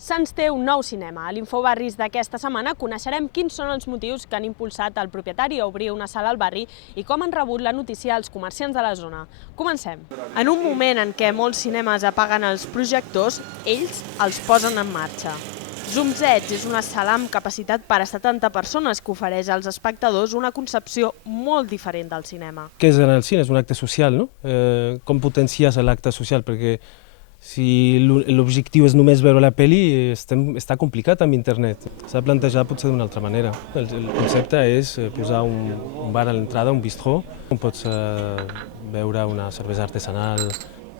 Sants té un nou cinema. A l'Infobarris d'aquesta setmana coneixerem quins són els motius que han impulsat el propietari a obrir una sala al barri i com han rebut la notícia els comerciants de la zona. Comencem. En un moment en què molts cinemes apaguen els projectors, ells els posen en marxa. Zoom Z és una sala amb capacitat per a 70 persones que ofereix als espectadors una concepció molt diferent del cinema. Què és el cine? És un acte social, no? Com potencies l'acte social? Perquè si l'objectiu és només veure la pel·li, està complicat amb internet. S'ha de plantejar potser d'una altra manera. El concepte és posar un bar a l'entrada, un bistró, on pots veure una cervesa artesanal.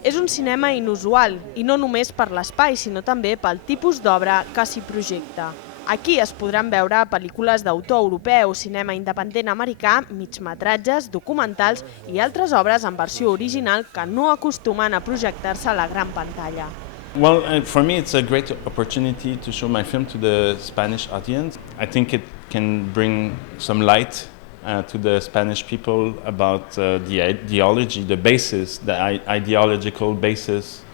És un cinema inusual, i no només per l'espai, sinó també pel tipus d'obra que s'hi projecta. Aquí es podran veure pel·lícules d'autor europeu, cinema independent americà, migmetratges, documentals i altres obres en versió original que no acostumen a projectar-se a la gran pantalla. Well, for me it's a great opportunity to show my film to the Spanish audience. I think it can bring some light to the Spanish people about the ideology, the basis, the ideological basis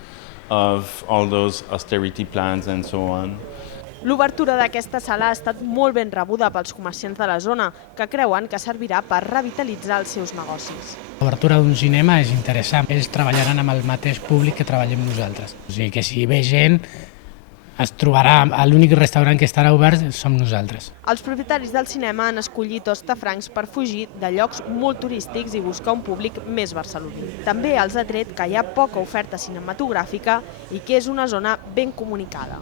of all those austerity plans and so on. L'obertura d'aquesta sala ha estat molt ben rebuda pels comerciants de la zona, que creuen que servirà per revitalitzar els seus negocis. L'obertura d'un cinema és interessant. Ells treballaran amb el mateix públic que treballem nosaltres. O sigui que si ve gent, es trobarà, l'únic restaurant que estarà obert som nosaltres. Els propietaris del cinema han escollit Hostafrancs per fugir de llocs molt turístics i buscar un públic més barceloní. També els ha tret que hi ha poca oferta cinematogràfica i que és una zona ben comunicada.